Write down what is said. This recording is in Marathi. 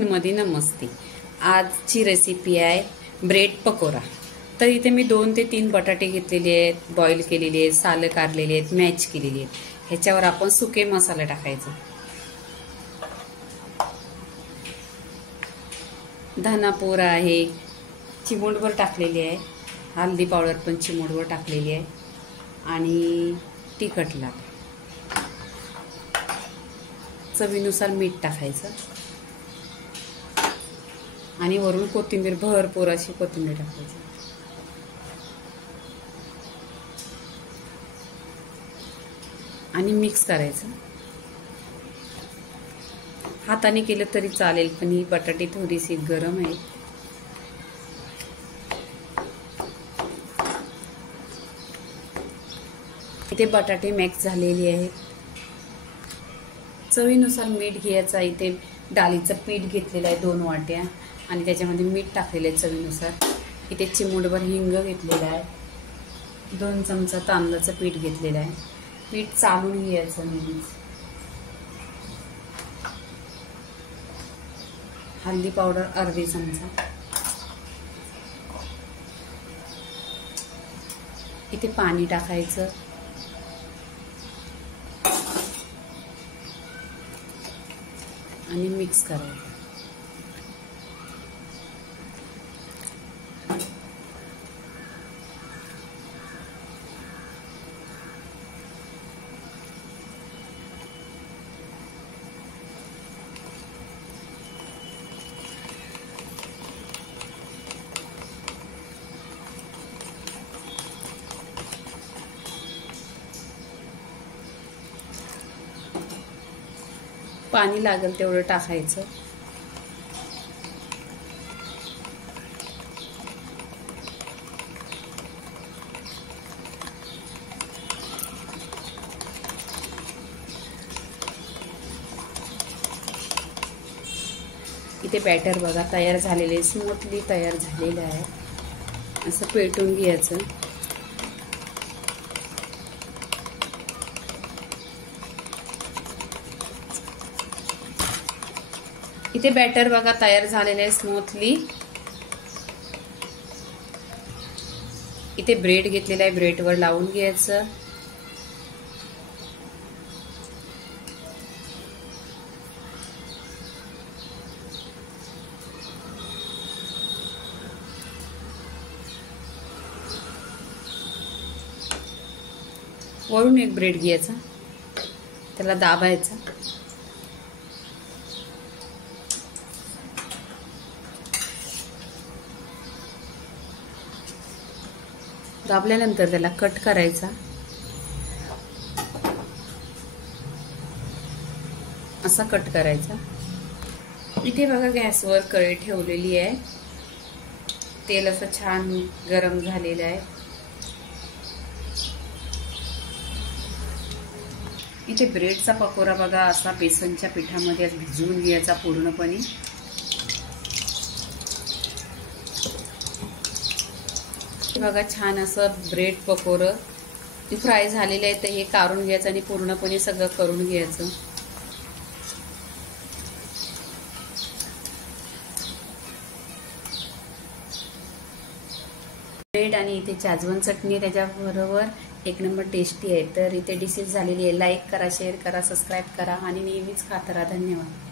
मध्ये नमस्ते. आजची रेसिपी आहे ब्रेड पकोडा. तर इथे मी 2 ते 3 बटाटे घेतलेले आहेत, बॉईल केलेले आहेत, सालं कारलेले आहेत, मॅच केलेले आहेत. ह्याच्यावर आपण सुके मसाला टाकायचा. धनापूर आहे, चिमूटभर टाकलेली आहे. हळदी पावडर पण चिमूटभर टाकलेली आहे आणि तिखट लाल. चवीनुसार मीठ टाकायचं आणि वरून कोथिंबीर, भरपूर अशी कोथिंबीर टाकायची. आणि मिक्स करायचं. हाताने केलं तरी चालेल, पण ही बटाटी थोडीशी गरम आहे. इथे बटाटे मिक्स झालेली आहेत. चवीनुसार मीठ घ्यायचं. इथे डाळीचं पीठ घेतलेलं आहे 2 वाट्या आणि त्याच्यामध्ये मीठ टाकलेलं आहे चवीनुसार. इथे चिमूटभर हिंग घेतलेला आहे. 2 चमचा तांदळाचं पीठ घेतलेलं आहे. पीठ चालून घ्यायचं नेहमीच. हळदी पावडर अर्धा चमचा. इथे पाणी टाकायचं आणि मिक्स करायचं. पाणी लागेल तेवढं टाकायचं. इथे बॅटर बघा तयार झालेले, स्मूथली तयार झालेलं आहे. असं पेटून घ्यायचं. इथे बॅटर बघा तयार झालेले आहे स्मूथली. इथे ब्रेड घेतलेला आहे, ब्रेडवर लावून घ्यायचं. वरून एक ब्रेड घ्यायचा, त्याला दाबायचा. दाबल्यानंतर त्याला कट करायचा. असा कट करायचा. इथे बघा गॅसवर कढई ठेवलेली आहे. तेल असं छान गरम झालेलं आहे. इथे ब्रेडचा पकोडा बघा असा बेसनच्या पिठामध्ये भिजवून घ्यायचा पूर्णपणे. बघा छान असं ब्रेड पकोडं फ्राय झालेलं आहे. तर हे काढून घ्यायचं आणि पूर्णपणे सगळं करून घ्यायचं. ब्रेड आणि इथे शेजवान चटणी त्याच्याबरोबर एक नंबर टेस्टी आहे. तर इथे डिशेस झालेली आहे. लाईक करा, शेअर करा, सबस्क्राईब करा आणि नेहमीच खात राहा. धन्यवाद.